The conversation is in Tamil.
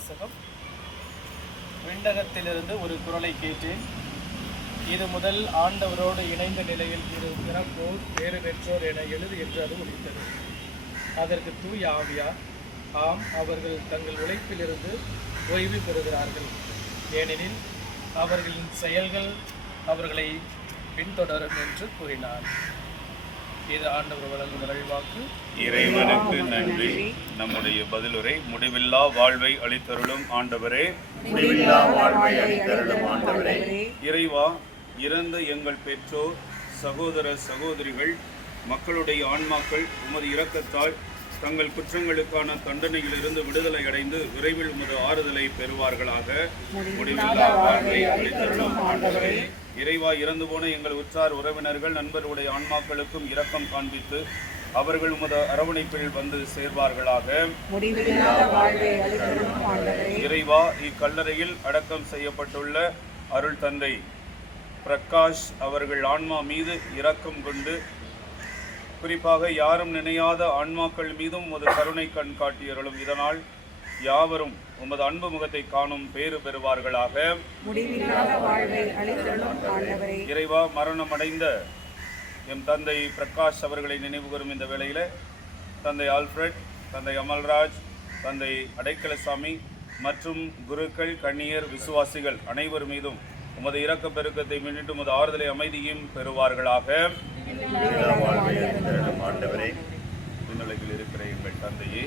வாசகம். விண்ணகத்திலிருந்து ஒரு குரலை கேட்டேன். இது முதல் ஆண்டவரோடு இணைந்த நிலையில் இரு பிறப்போர் வேறு பெற்றோர் என எழுது என்று அது ஒலித்தது. அதற்கு தூய ஆவியார், ஆம், அவர்கள் தங்கள் உழைப்பிலிருந்து ஓய்வு பெறுகிறார்கள், ஏனெனில் அவர்களின் செயல்கள் அவர்களை பின்தொடரும் என்று கூறினார். இது ஆண்டவர் வழங்கும் நல்வாக்கு. இறைவனுக்கு நன்றி. நம்முடைய பதிலுரை. முடிவில்லா வாழ்வை அளித்தருளும் ஆண்டவரே, முடிவில்லா வாழ்வை அளித்தருளும் ஆண்டவரே. இறைவா, இறந்த எங்கள் பெற்றோர், சகோதர சகோதரிகள், மக்களுடைய ஆன்மாக்கள் உமது இரக்கத்தால் தங்கள் குற்றங்களுக்கான தண்டனையிலிருந்து விடுதலை அடைந்து விரைவில் உமது ஆறுதலை பெறுவார்களாக. முடிவில்லா வாழ்வை அளித்தருளும் ஆண்டவரே. இறைவா, இறந்து போன எங்கள் உற்றார் உறவினர்கள், நண்பர்களுடைய ஆன்மாக்களுக்கும் இரக்கம் காண்பித்து அவர்கள் உமது அரவணைப்பில் வந்து சேர்வார்களாக. இறைவா, இக்கல்லறையில் அடக்கம் செய்யப்பட்டுள்ள அருள் தந்தை பிரகாஷ் அவர்கள் ஆன்மா மீது இரக்கம் கொண்டு குறிப்பாக யாரும் நினையாத ஆன்மாக்கள் மீதும் உமது கருணை கண் காட்டியருளும். இதனால் யாவரும் உமது அன்பு முகத்தை காணும் பேறு பெறுவார்களாக. இறைவா, மரணமடைந்த எம் தந்தை பிரகாஷ் அவர்களை நினைவுகூரும் இந்த வேளையில் தந்தை ஆல்ஃபிரட், தந்தை அமல்ராஜ், தந்தை அடைக்கலசாமி மற்றும் குருக்கள், கண்ணியர், விசுவாசிகள் அனைவர் மீதும் உமது இரக்க பெருக்கத்தை முன்னிட்டு உமது ஆறுதலை அமைதியும் பெறுவார்களாக. விண்ணுலகில் இருக்கிற எங்கள் தந்தையே,